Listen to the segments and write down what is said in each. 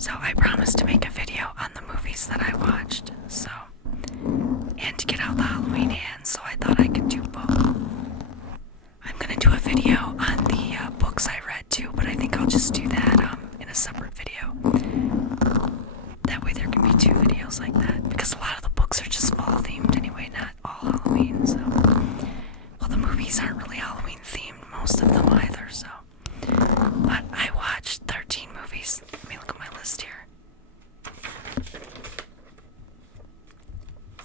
So I promised to make a video on the movies that I watched, and to get out the Halloween hands, so I thought I could do both. I'm gonna do a video on the books I read too, but I think I'll just do that in a separate video. That way there can be two videos like that, because a lot of the books are just fall themed anyway, not all Halloween, so. Well, the movies aren't really Halloween themed, most of them either, so. But I watched 13 movies. Let me look at my list here.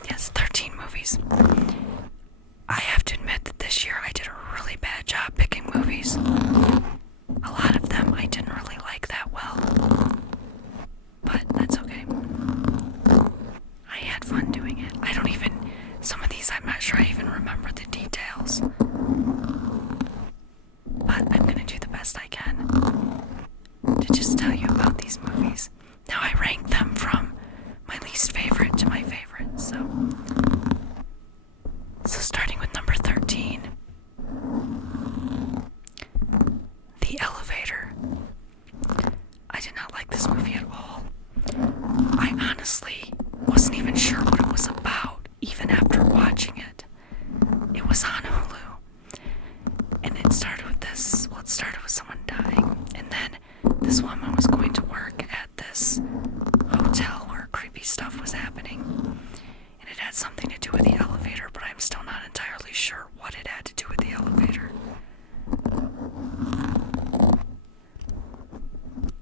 Yes, 13 movies. I have to admit that this year I did a really bad job picking movies. A lot of them I didn't really like that well. But that's okay. I had fun doing it. Some of these I'm not sure I even remember the details. But I'm gonna do the best I can to just tell you about these movies. Now I rank them from my least favorite to my favorite, so starting with number 13, The Elevator. I did not like this movie at all. I honestly wasn't even sure what it was about, even after watching it. It was on Hulu, and it started with someone dying, and then this woman was going to work at this hotel where creepy stuff was happening, and it had something to do with the elevator, but I'm still not entirely sure what it had to do with the elevator.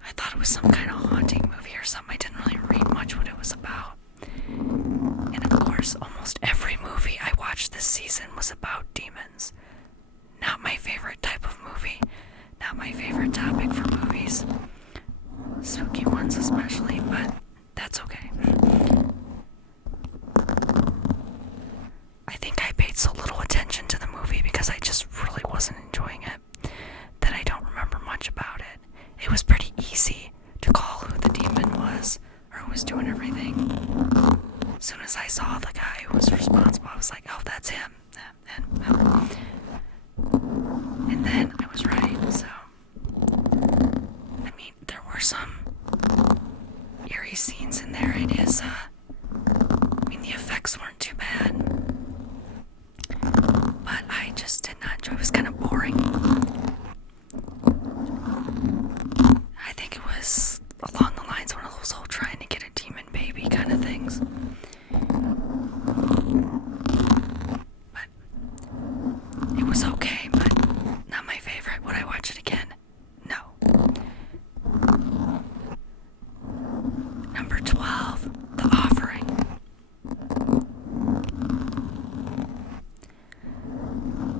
I thought it was some kind of haunting movie or something. I didn't really read much what it was about. And of course, almost every movie I watched this season was about demons. Not my favorite type of movie. Not my favorite topic for movies. Spooky ones especially, but that's okay. I think I paid so little attention to the movie because I just really wasn't enjoying it that I don't remember much about it. It was pretty easy to call who the demon was or who was doing everything. As soon as I saw the guy who was responsible, I was like, oh, that's him. And then I was right, so. I mean, there were some eerie scenes in there. The effects weren't too bad. But I just did not enjoy it. It was kind of boring. I think it was along the lines of one of those whole trying to get a demon baby kind of things. But it was okay, but not my favorite. Would I watch it again? No. Number 12, The Offering.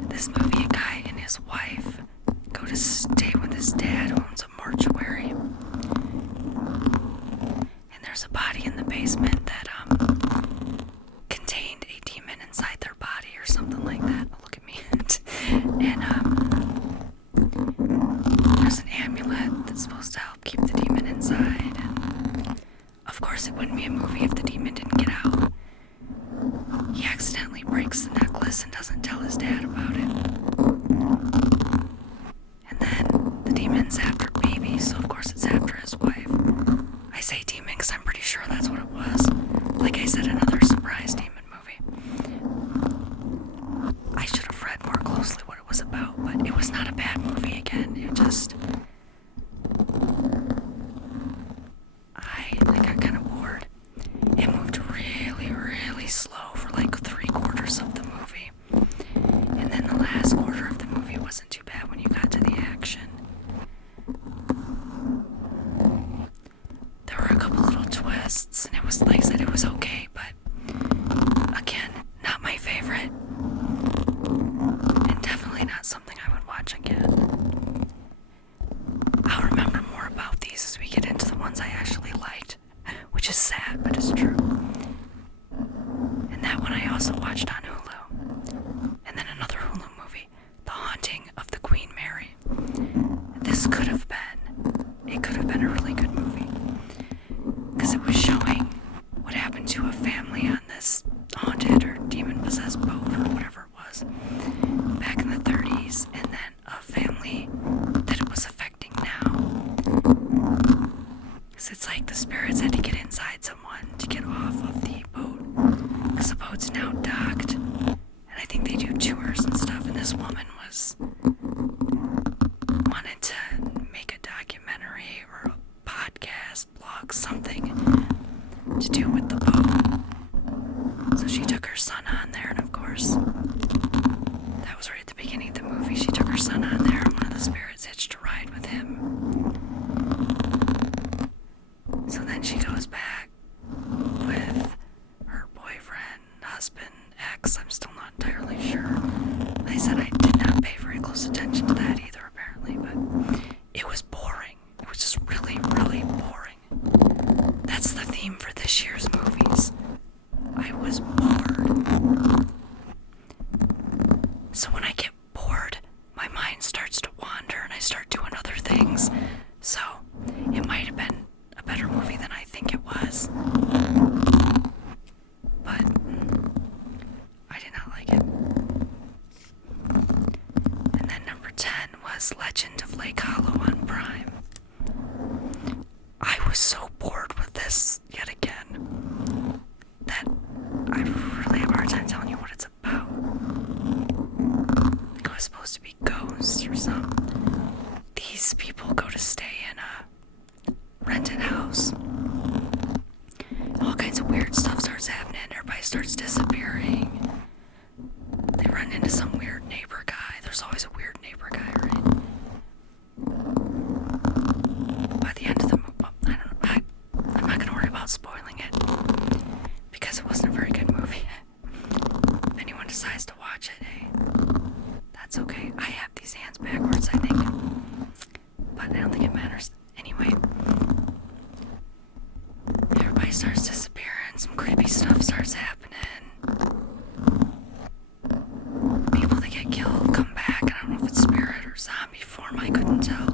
This movie, a guy and his wife go to stay with his dad who owns a mortuary. And there's a body in the basement that contained a demon inside their body or something like that. Oh, look at me. And there's an amulet that's supposed to help keep the demon inside. And of course it wouldn't be a movie if the demon didn't get out. He accidentally breaks the necklace and doesn't tell his dad about it. And then the demon's after babies, so of course it's after his wife. I say demon because I'm pretty sure that's what it was. Like I said, another surprise demon movie. I should have read more closely what it was about, but it was not a bad movie again. I got kind of bored. It moved really, really slow for like 3/4 of the movie. And then the last quarter of the movie wasn't too bad when you got to the action. There were a couple little twists, and it was, like I said, it was okay, but again, not my favorite. And definitely not something I would watch again. I'll remember more about these as we get into the ones I actually liked, which is sad, but it's true. And that one I also watched on Hulu. And then another Hulu movie, The Haunting of the Queen Mary. This could have been a really good movie. Because it was showing what happened to a family on this haunted or demon-possessed boat or whatever it was back in the 30s, and then a family that it was affecting now. it's like the spirits had to get inside someone to get off of the boat. Because the boat's now docked. And I think they do tours and stuff. And this woman wanted to make a documentary or a podcast, blog, something to do with the boat. So she took her son on there, and of course, that was right at the beginning of the movie. She took her son on there, and one of the spirits hitched a ride with him. So then she goes back with her boyfriend, husband, ex, I'm still not entirely sure. I said I did not pay very close attention to that either, apparently, but it was boring. It was just really, really boring. That's the theme for this year's movies. I was bored. So when I get bored, my mind starts to wander and I start doing other things. So it might have been a better movie than I think it was. But I did not like it. And then number 10 was Legend of Lake Hollow on Prime. I was so bored with this yet again that I really have a hard time telling you what it's about. Like it was supposed to be ghosts or something. These people go to stay in a rented house. All kinds of weird stuff starts happening. Everybody starts disappearing. They run into some weird neighbor guy. There's always a weird neighbor guy, right? By the end of the movie, I don't know. I'm not gonna worry about spoiling it because it wasn't a very good movie. If anyone decides to watch it, hey, that's okay. I have these hands backwards, I think, but I don't think it matters. Anyway, everybody starts disappearing. Some creepy stuff starts happening. People that get killed come back. I don't know if it's spirit or zombie form. I couldn't tell.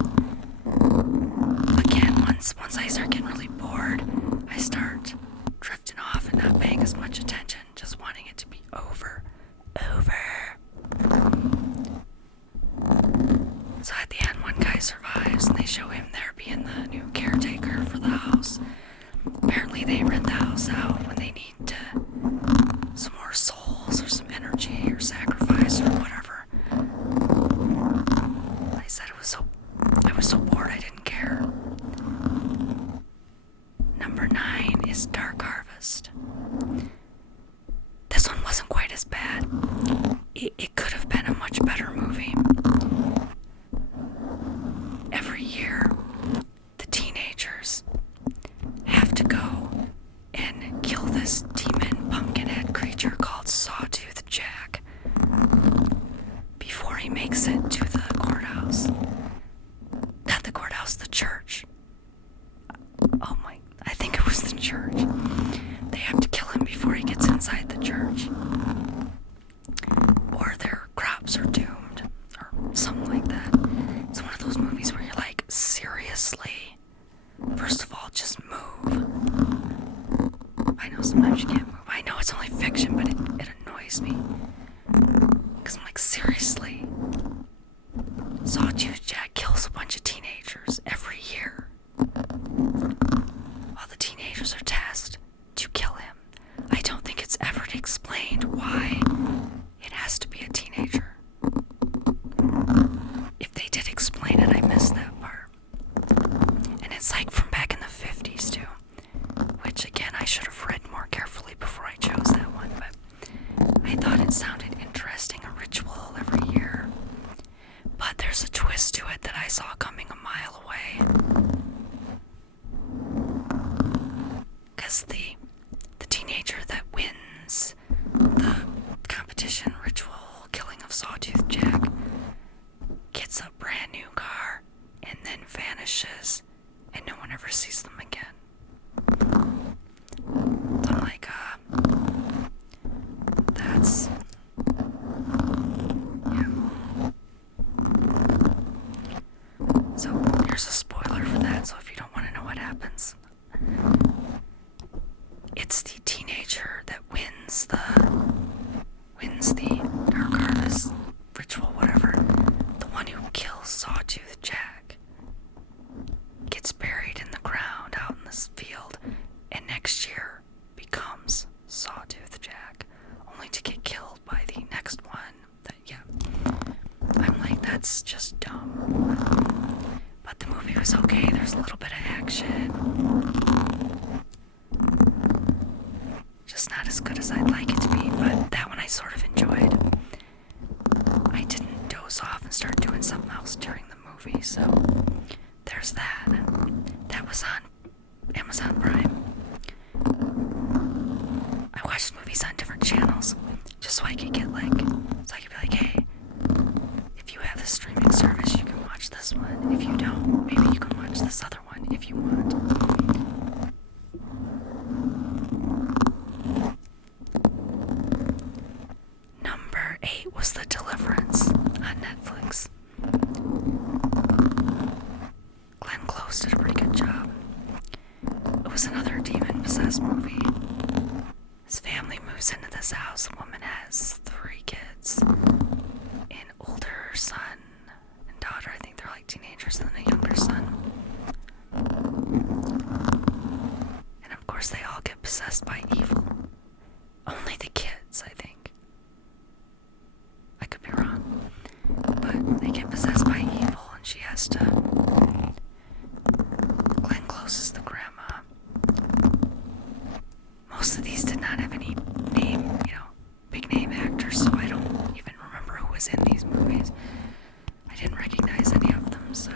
Again, once I start getting really bored, I start drifting off and not paying as much attention, just wanting it to be over. So at the end, one guy survives, and they show him there being the new caretaker for the house. Apparently they rent the house out when they need some more souls or some energy or sacrifice or whatever. I said I was so bored I didn't care. Number 9 is Dark Harvest. This one wasn't quite as bad. It could have been a much better movie. Every year, the teenagers have to go and kill this demon pumpkinhead creature called Sawtooth Jack before he makes it to the courthouse. Not the courthouse, the church. I think it was the church. They have to kill him before he gets inside the church. Or their crops are doomed, or something like that. It's one of those movies where you're like, seriously? First of all, just move. I know sometimes you can't move. I know it's only fiction, but it annoys me. Because I'm like, seriously? Sawtooth Jack kills a bunch of teenagers every year. While the teenagers are tasked to kill him. I don't think it's ever explained why it has to be a teenager. If they did explain it, I missed that part. And it's like from back in the 50s too. Which again, I should have read more carefully before I chose that one, but I thought it sounded interesting, a ritual every year. But there's a twist to it that I saw coming a mile away. Because the teenager that wins the competition ritual killing of Sawtooth Jack gets a brand new car and then vanishes and no one ever sees them again. So I'm like, that's... yeah. So here's a spoiler for that, so if you don't want to know what happens. It's the teenager that wins the Dark Harvest ritual, whatever. The one who kills Sawtooth Jack gets buried in the ground out in was another demon-possessed movie. His family moves into this house. The woman has 3 kids. An older son and daughter. I think they're like teenagers, and then a younger son. And of course they all get possessed by evil. Only the kids, I think. I could be wrong. But they get possessed by evil, and she has to... Glenn Close is the grandma. Most of these did not have any name, big name actors, so I don't even remember who was in these movies. I didn't recognize any of them, so...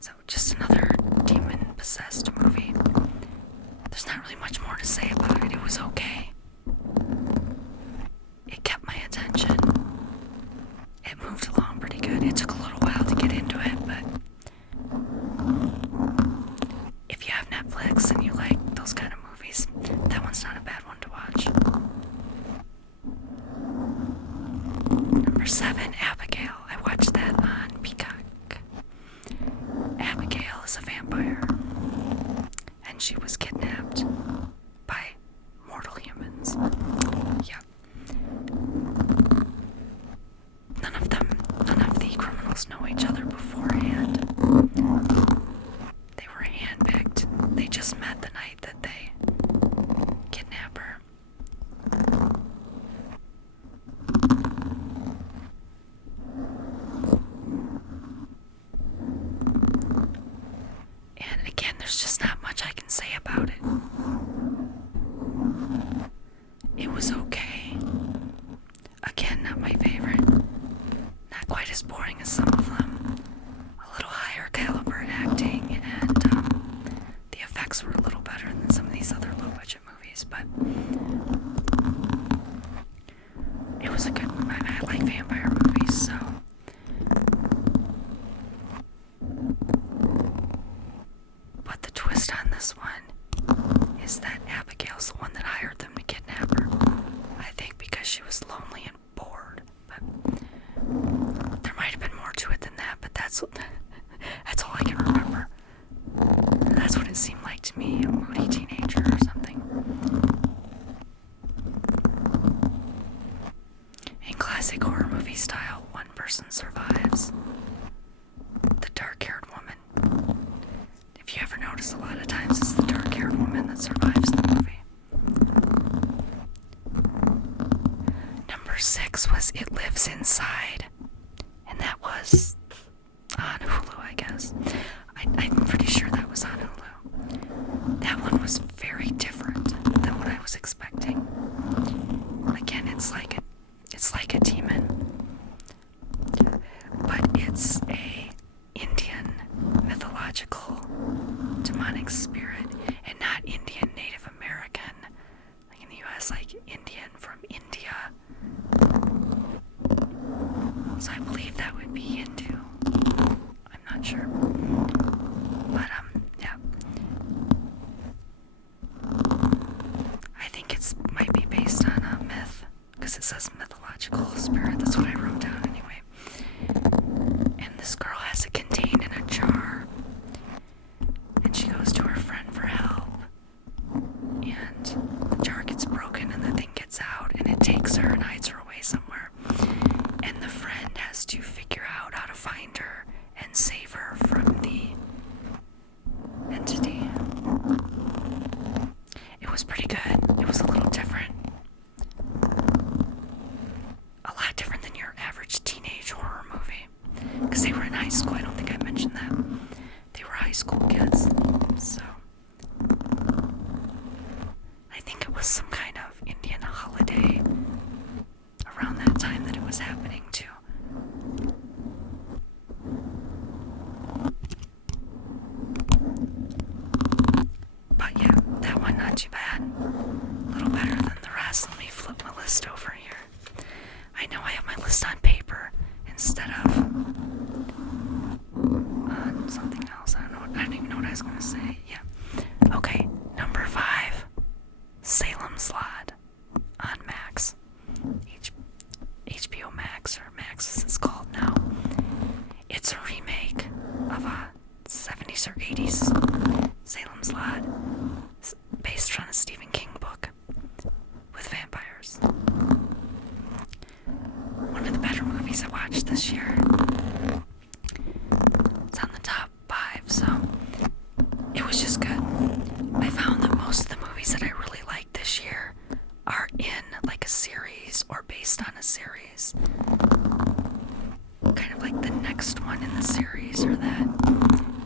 So, just another demon-possessed movie. There's not really much more to say about it. It was okay. It kept my attention. It moved along pretty good. It took a little while to get into it, but if you have Netflix and you like those kind of movies, that one's not a bad one to watch. Number 7, Abigail. I watched that on Peacock. Abigail is a vampire, and she was kidnapped by mortal humans. Yep. None of the criminals know each other beforehand. They were handpicked. They just met the night that they kidnapped her. And again, there's just not much I can say about it. It was okay. Again, not my favorite. Not quite as boring as some of them. A little higher caliber acting, and the effects were a little better than some of these other low-budget movies, but it was a good movie. I like vampire movies, so... But the twist on this one is that Abigail's the one that hired them to kidnap her. I think because she was lonely and bored, but there might have been more to it than that, but that's all I can remember. That's what it seemed like to me, a moody teenager or something. In classic horror movie style, one person survives. The dark-haired woman. If you ever notice, a lot of times it's the dark-haired woman that survives the movie. Number 6 was It Lives Inside, and that was on Hulu, I guess. I'm pretty sure that was on Hulu. That one was very different than what I was expecting. Again, it's like a demon, but it's a Indian mythological demonic spirit, and not Indian Native American, like in the US, like Indian from India. So I believe that would be Hindu. I'm not sure. But, yeah. I think it's might be based on a myth, because it says mythological spirit. That's what I wrote down anyway. And this girl has it contained in a jar. And she goes to her friend for help. And the jar gets broken and the thing gets out, and it takes her and hides her away somewhere. And the friend has to figure out how to find her and save her from the entity. It was pretty good. It was a little different. A lot different than your average teenage horror movie. Because they were in high school. I don't think I mentioned that. They were high school kids. So I think it was some kind of Indian holiday around that time that it was happening too. But yeah, that one not too bad. A little better than the rest. Let me flip my list over here. I know I have my list on paper instead of on something else. I don't even know what I was going to say. Yeah. Okay, number 5, Salem's Lot on Max. HBO Max, or Max as it's called now. It's a remake It's on the top 5, so it was just good. I found that most of the movies that I really liked this year are in like a series or based on a series. Kind of like the next one in the series or that.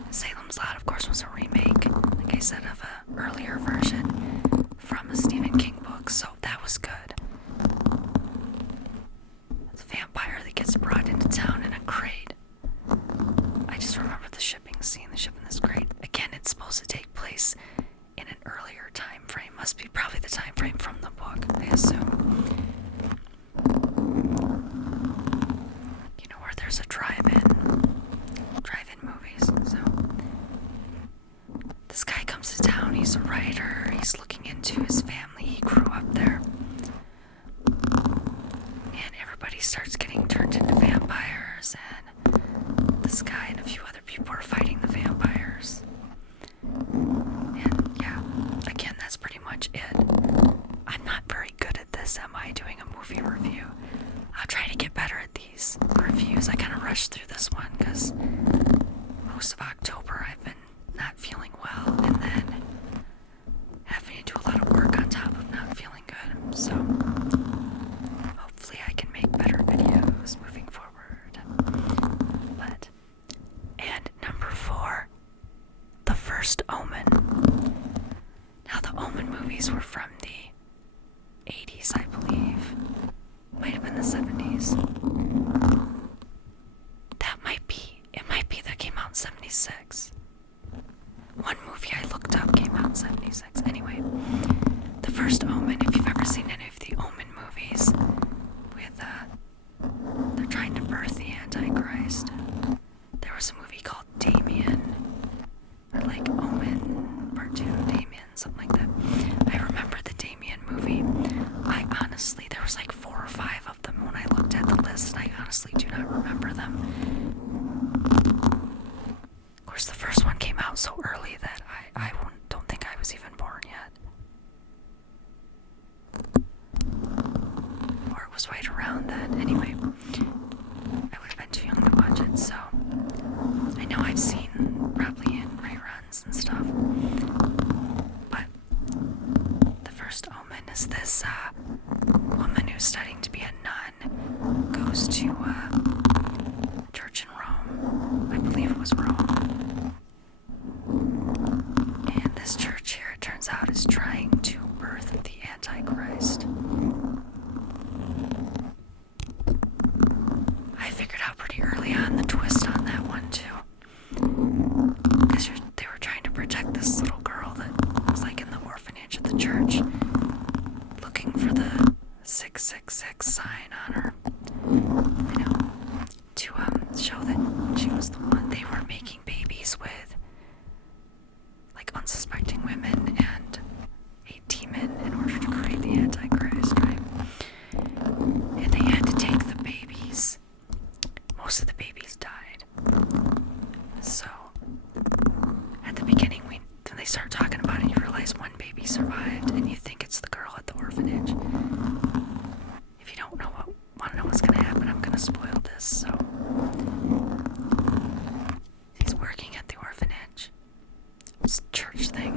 Salem's Lot, of course, was a remake, like I said, of an earlier version from a Stephen King book, so that was good. It's a vampire that gets brought into town in a crate. I just remember the shipping scene, the ship in this crate. Again, it's supposed to take place in an earlier time frame. Must be probably the time frame from the book, I assume. You know, where there's a drive-in movies, so. This guy comes to town, he's a writer, he's looking into his family, he grew up there. And everybody starts getting turned into vampires, and this guy and a few other people are fighting the vampires. And yeah, again, that's pretty much it. I'm not very good at this, am I, doing a movie review? I'll try to get better at these reviews. I kind of rushed through this one because most of October I've been not feeling well, and then having to do a lot of work on top of not feeling good. So hopefully I can make better videos moving forward. And number 4, The First Omen. Now the Omen movies were from the 80s, I believe. Might have been the 70s. It might be that came out in 76. One movie I looked up came out in 76. Anyway, The First Omen, if you've ever seen any of the Omen movies, with, they're trying to birth the Antichrist. There was a movie called Damien, or like Omen Part 2, Damien, something like that. I remember the Damien movie. There was like 4 or 5 of them when I looked at the list, and I honestly do not remember them. Of course, the first one came out so early that I don't think I was even born yet. Or it was right around then. Anyway, I would have been too young to watch it, so I know I've seen probably in reruns and stuff. But The First Omen is this woman who's studying to be a nun, goes to a church in Rome. I believe it was Rome. And this church here, it turns out, is trying to birth the Antichrist. I figured out pretty early on the twist on that one, too. Because they were trying to protect this little girl that was like in the orphanage at the church, looking for the 666 sign on her, you know, to show that she was the one. They were making babies with like unsuspecting women and a demon in order to create the Antichrist, right? And they had to take the babies. Most of the babies died. So at the beginning, when they start talking about it, you realize one baby survived, and you think it's the girl at the orphanage. If you don't want to know what's gonna happen, I'm gonna spoil this. So he's working at the orphanage. It's a church thing,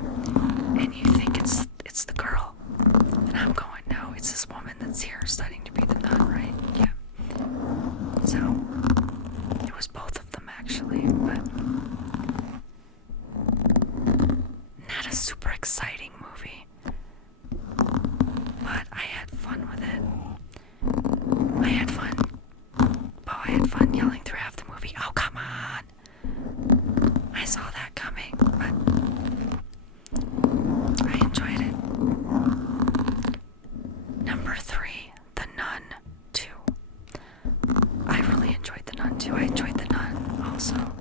and you think it's the girl, and I'm going, no, it's this woman that's here studying to be the nun, right? Yeah. So it was both of them actually, but not a super exciting movie. But I had fun with it. I had fun. Oh, I had fun yelling through half the movie. Oh, come on! I saw that coming, but I enjoyed it. Number 3, The Nun 2. I really enjoyed The Nun 2. I enjoyed The Nun also.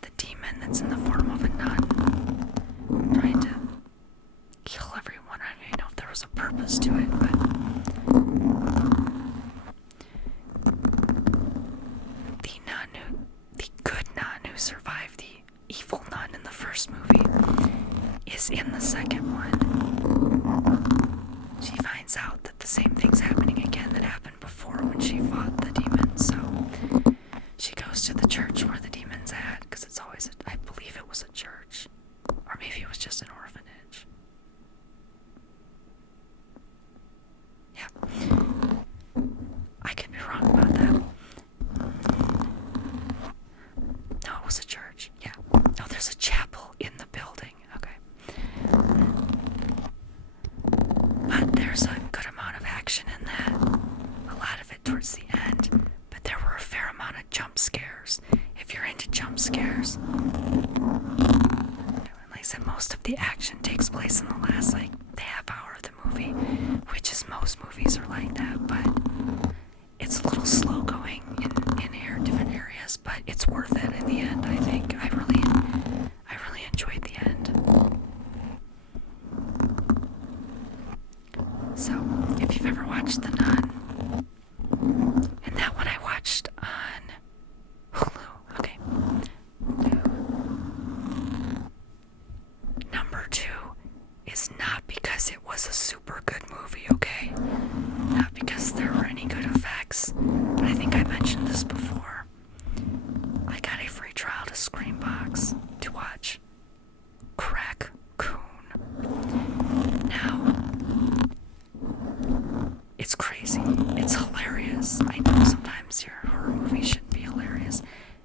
The demon that's in the form of a nun, trying to kill everyone. I don't even know if there was a purpose to it, but the good nun who survived the evil nun in the first movie is in the second one. She finds out that the same thing's happening again that happened before when she fought the demon, so she goes to the church was a church. Yeah. No, there's a chapel in the building. Okay. But there's a good amount of action in that. A lot of it towards the end. But there were a fair amount of jump scares. If you're into jump scares. Like I said, most of the action takes place in the last, like, half hour of the movie. Which is most movies are like that. But it's a little slow going in different areas. But it's worth it in the end, I think. I really enjoyed the end. So, if you've ever watched The Nun, and that one I watched on Hulu, okay. Number 2 is not because it was a super good movie, okay? Not because there were any good effects, but I think I mentioned this before. I got a free trial to Screambox to watch Crack Coon. Now, it's crazy. It's hilarious. I know sometimes your horror movie shouldn't be hilarious.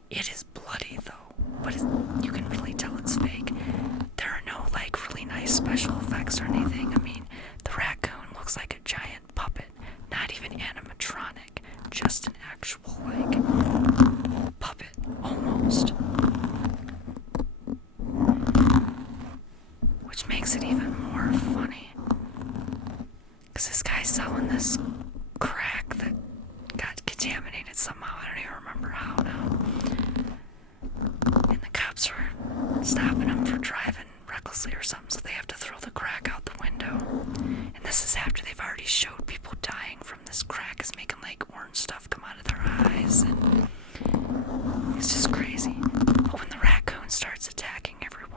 It is bloody though, but you can really tell it's fake. There are no like really nice special effects or anything. I mean, the raccoon looks like a giant puppet, not even animatronic, just an actual like puppet almost. Which makes it even more funny. Because this guy's selling this crack that got contaminated somehow. I don't even remember how now. And the cops are stopping him for driving recklessly or something, so they have to throw the crack out the window. And this is after they've already showed people dying from this crack. It's making like orange stuff come out of their eyes. And it's just crazy. But when the raccoon starts attacking everyone,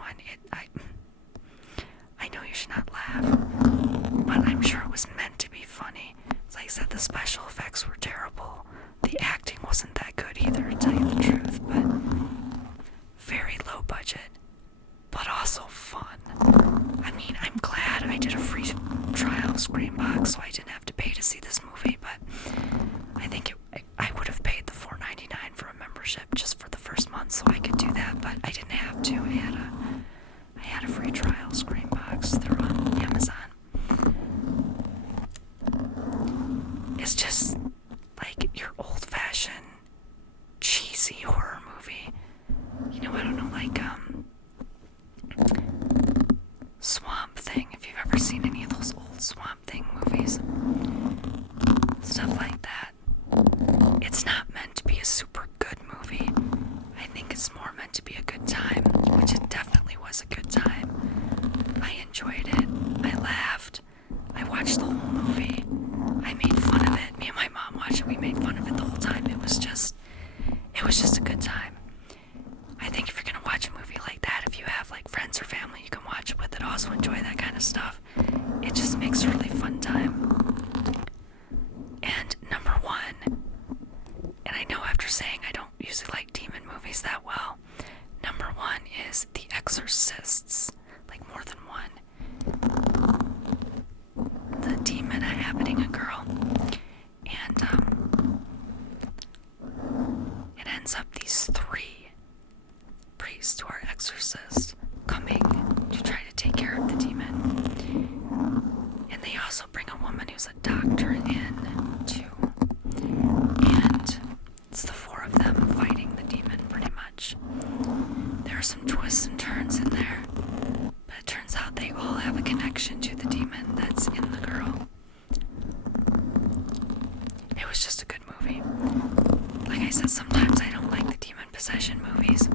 I know you should not laugh, but I'm sure it was meant to be funny. Like I said, the special effects were terrible. The acting wasn't that good either, to tell you the truth, but very low budget, but also fun. I mean, I'm glad I did a free trial of Screambox, so I didn't have to pay to see this movie, but I think I would have paid the $4.99 for a membership just for the first month, so I could do that, but I didn't have to. I had a free trial Screambox through Amazon. It's just like your old-fashioned cheesy horror movie. You know, I don't know, like Swamp Thing, if you've ever seen any of those old Swamp Thing movies. Stuff like that. It's not meant to be a super good movie. I think it's more meant to be a good time, which it definitely was a good time. I enjoyed it. I laughed. I watched the whole movie. I made fun of it. Me and my mom watched it. We made fun of it the whole time. It was just a good time. I think if you're gonna watch a movie like that, if you have like friends or family you can watch it with that also enjoy that kind of stuff, it just makes a really fun time. And number 1, and I know after saying I don't usually like demon movies that well, number 1 is The Exorcists. Like more than one. The demon inhabiting a girl. And it ends up these 3 priests who are exorcists coming to try to take care of the demon. And they also bring a woman who's a doctor in too. And it's the 4 of them fighting the demon pretty much. There are some twists and turns in there, but it turns out they all have a connection to the demon that's in the girl. It was just a good movie. Like I said, sometimes I don't like the demon possession movies,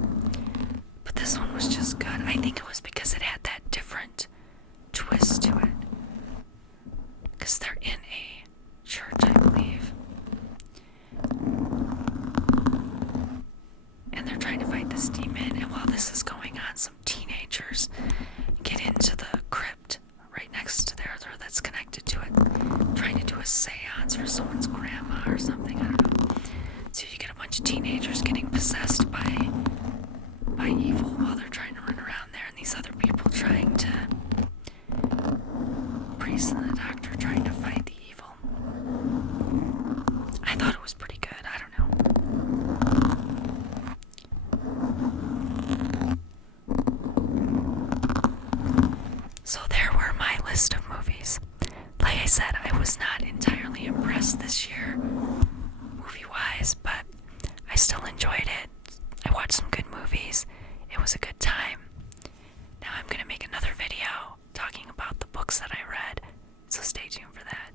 but this one was just good. I think it was because it had that different twist to it. Because they're in a church, I believe. And they're trying to fight this demon, and while this is going on, some teenagers get into the crypt right next to there that's connected to it, trying to do a seance for someone's grandma or something, I don't know. So you get a bunch of teenagers getting possessed by evil while they're trying to run around there, and these other people trying to, priest and the doctor trying to fight the evil. I thought it was pretty good. I don't know. said, I was not entirely impressed this year, movie-wise, but I still enjoyed it. I watched some good movies. It was a good time. Now I'm going to make another video talking about the books that I read, so stay tuned for that.